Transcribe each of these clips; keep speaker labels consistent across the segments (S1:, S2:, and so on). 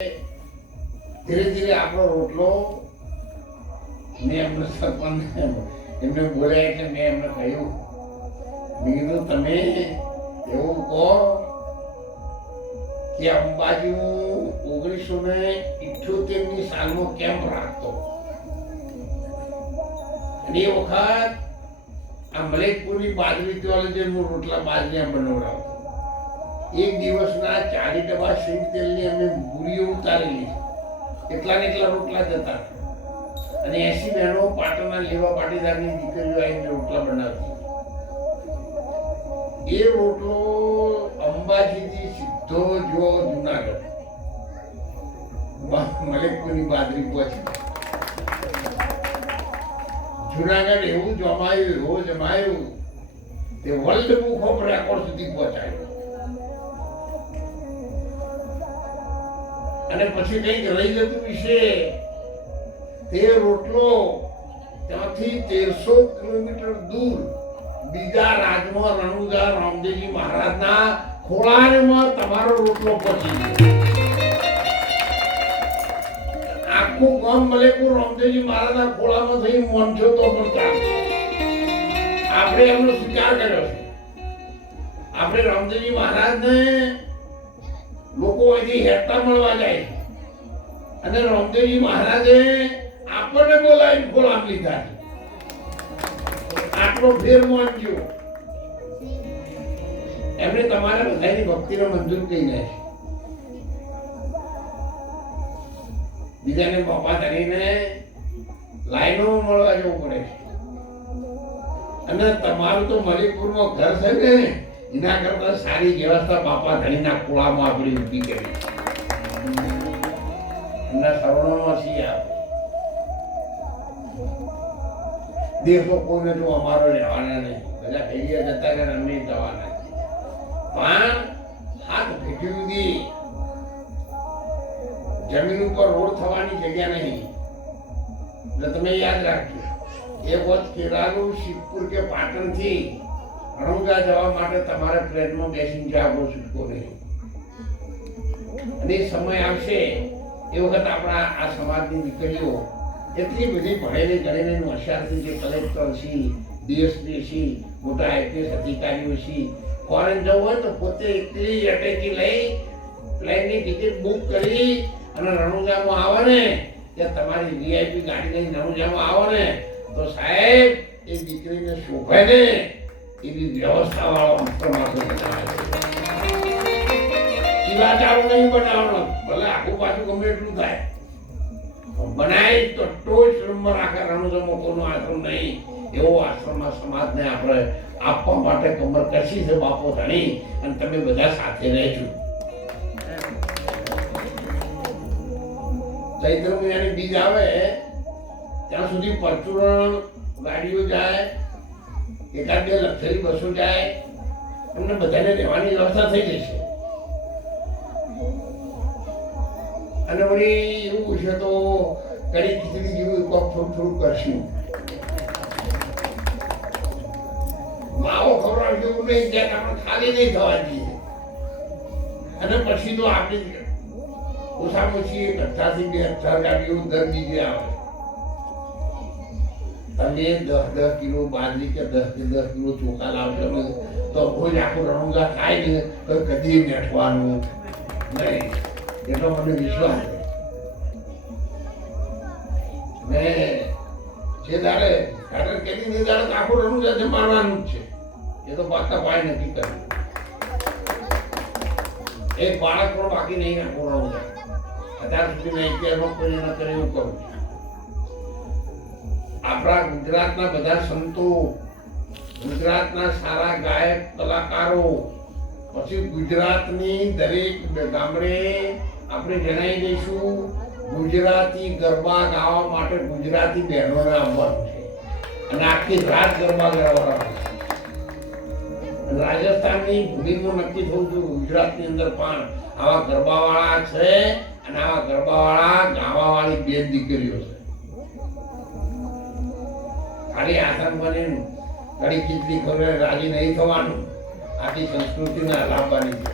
S1: ધીરે ધીરે આપણો રોટલો મેં એમને સરપંચ એમને બોલ્યા એટલે મેં એમને કહ્યું. મેં કીધું, તમે એવું કહો કે અંબાજી ઓગણીસો ને ઇઠ્યોતેરની સાલમાં કેમ્પ રાખતો. અને એ વખત આ મલેકપુરની બાજરી વાળે જે હું રોટલા બાજરી બનાવડાવતો. એક દિવસના ચારી ડબ્બા સિંગ તેલની અમે ઉતારી ઉતારેલી એટલા ને એટલા રોટલા જતા અને એસી બહેનો પાટણના લેવા પાટીદારની દીકરીઓ આવીને રોટલા બનાવતી એ રોટલો અંબાજીથી સીધો જો જુનાગઢ. મલેકપુરની બાદરી પહોંચી. જુનાગઢ એવું જમાયું એવું જમાયું તે વર્લ્ડ બુક ઓફ રેકોર્ડ સુધી પહોંચાયું અને પછી કંઈક રહી જતું વિશે તે રોટલો ત્યાંથી તેરસો કિલોમીટર દૂર બીજા રાજમાં રણુજા રામદેવજી મહારાજના ખોળામાં તમારો રોટલો પહોંચી આખું ગામ મલેકુર રામદેવજી મહારાજના ખોળામાં થઈ મોનજો તો પણ આપણે એમનો સ્વીકાર કર્યો છે. આપણે રામદેવજી મહારાજને લોકો અહીંથી હેઠતા મળવા જાય. અને રામદેવજી મહારાજે આપણને બોલાવીને ખોળામ લીધા. આટલો ફેર માનજો એમને તમારા બધાની ભક્તિનો મંજૂર કહીને છે બીજાને બાપા ધરીને લાઈનો મળવા જવું પડે. છે અને તમારું તો મલિકપુરમાં ઘર છે ને? એના કરતા સારી વ્યવસ્થા બાપા ધણીના કુળામાં આપણી ઊભી કરી. એમના શરણોમાં છીએ આપણે દેશો કોઈને જો અમારો લેવાના નહીં. બધા ભેગી જતા કે અમે જવાના. પણ હાથ ભેટી સુધી જમીન ઉપર રોડ થવાની જગ્યા નહીં. તમે યાદ રાખજો એક વખત કેરાનું શિવપુર કે પાટણથી રણુજા જવા માટે તમારે ટ્રેનમાં બેસીને જાગો છૂટકો નહીં અને સમય આવશે, એ વખત આપણા આ સમાજની દીકરીઓ એટલી બધી ભણેલી ગણેલી હોશિયારથી જે કલેક્ટર છે ડીએસપી છે મોટા આઈપીએસ અધિકારીઓ છે ફોરેન જવું હોય તો પોતે એટલી અટેકી લઈ પ્લેનની ટિકિટ બુક કરી અને રણુજામાં આવે ને, કે તમારી વીઆઈપી ગાડી લઈને રણુજામાં આવો ને, તો સાહેબ, એ દીકરીને શોભે ને. એવી વ્યવસ્થા વાળો અંતરમાર્ગો બનાવે છે. શિલાચારો નહીં બનાવવાનો. ભલે આખું પાછું ગમે એટલું થાય. બનાય તો ટોચ નંબર આખા રણુજામાં કોઈનો આશ્રમ નહીં. એવો આશ્રમમાં સમાજને આપણે આપવા માટે કમર કસી છે બાપો ધણી. અને તમે બધા સાથે રહેજો. ચૈત્ર મહિનાની બીજ આવે, ત્યાં સુધી પરચુરણ ગાડીઓ જાય એકાદ બે લક્ઝરી બસો જાય, એમને બધાને રહેવાની વ્યવસ્થા થઈ જશે. અને વળી એવું છે તો કડી ખીચડી જેવું કોક થોડું થોડું કરશું. માવો ખવડાવ જેવું નહીં, ત્યાં આપણે ખાલી નહીં થવા દઈએ. અને પછી તો આપણે ઓછામાં ઓછી અઠાથી બે અઢાર ગાડીઓ દર બીજે આવે. તમે દસ દસ કિલો બાજરી કે દસ કે દસ કિલો ચોખા લાવશો તો કોઈ આખું રણુંગા ખાય ને તો કદી બેઠવાનું નહીં. એટલો મને વિશ્વાસ ને જે દાડે દાડે કેદી ને દાડે તો રણુંગા છે મારવાનું જ છે. એ તો પાછા ભાઈ નક્કી કર્યું એક બાળક પણ બાકી નહીં આખું રણુંગા. અત્યાર સુધી મેં ઇતિહાસમાં કોઈ ન કરે એવું કરું છું આપણા ગુજરાતના બધા સંતો, ગુજરાતના સારા ગાયક, કલાકારો, પછી ગુજરાતની દરેક ગામડે આપણે જણાવી દઈશું, ગુજરાતી ગરબા ગાવા માટે ગુજરાતી બહેનોને આવવાનું છે. અને આખી રાત ગરબા ગાવાના રાજસ્થાનની ભૂમિમાં નક્કી થયું હતું ગુજરાતની અંદર પણ આવા ગરબાવાળા છે અને આવા ગરબાવાળા ગાવાવાળી બે દીકરીઓ છે. ખાલી બને કડી ખીચડી ખવડે રાજી નહીં થવાનું. આખી સંસ્કૃતિને હલાવવાની છે.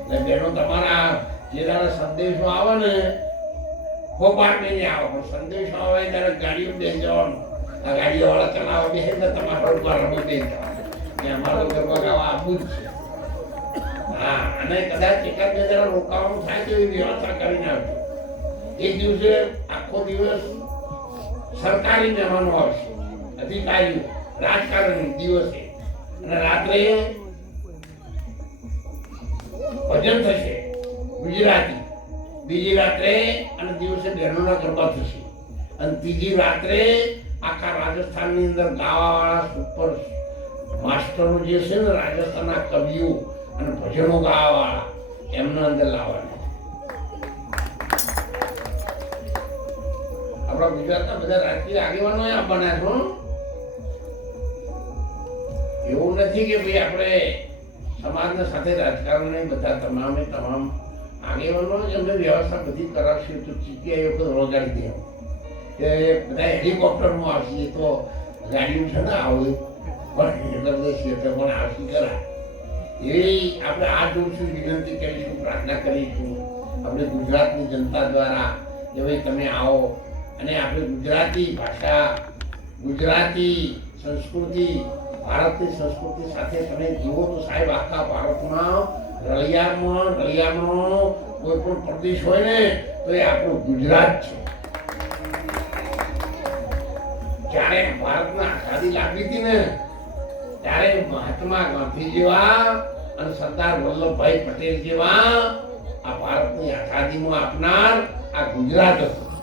S1: એટલે બહેનો તમારા જે તારા સંદેશો આવે ને ફોપાટ નહીં આવે. પણ સંદેશો આવે ત્યારે ગાડીઓ બે જવાનું. આ ગાડીઓ વાળા ચલાવવા બે ને તમારા ઉપર રમો બેસી જવાનું. ને અમારો ગરબા આપવું જ છે. હા, અને કદાચ એકાદ બે જરા રોકાવાનું થાય તો એ વ્યવસ્થા કરીને આવજો. એક દિવસે આખો દિવસ સરકારી મહેમાનો આવશે. અધિકારીઓ રાજકારણ દિવસે. અને રાત્રે ભજન થશે ગુજરાતી. બીજી રાત્રે અને દિવસે બહેનોના ગરબા થશે. અને ત્રીજી રાત્રે આખા રાજસ્થાનની અંદર ગાવાવાળા સુપર માસ્ટરો જે છે ને રાજસ્થાનના કવિઓ અને ભજનો ગાવાવાળા, એમના અંદર લાવવાના. આપણા ગુજરાતના બધા રાજકીય આગેવાનો આવવાના છો એવું નથી કે ભાઈ આપણે સમાજના સાથે રાજકારણને બધા તમામે તમામ આગેવાનો જ અમે વ્યવસ્થા બધી કરાવશે તો ચીટિયા વખત રોગાડી દે. કે બધા હેલિકોપ્ટરમાં આવશે તો ગાડીઓ છે ને આવું પણ એટલે બધા ક્ષેત્ર પણ આવશે ખરા. એવી આપણે આ જોઈશું વિનંતી કરીશું, પ્રાર્થના કરીશું. આપણે ગુજરાતની જનતા દ્વારા કે ભાઈ તમે આવો અને આપણે ગુજરાતી ભાષા, ગુજરાતી સંસ્કૃતિ, ભારતની સંસ્કૃતિ સાથે તમે જુઓ તો સાહેબ, આખા ભારતમાં રળિયામાં રળિયામણો કોઈ પણ પ્રદેશ હોય ને, તો એ આપણું ગુજરાત છે. જ્યારે ભારતમાં આઝાદી લાગી હતી ને, ત્યારે મહાત્મા ગાંધી જેવા અને સરદાર વલ્લભભાઈ પટેલ જેવા આ ભારતની આઝાદીમાં આપનાર આ ગુજરાત હતું.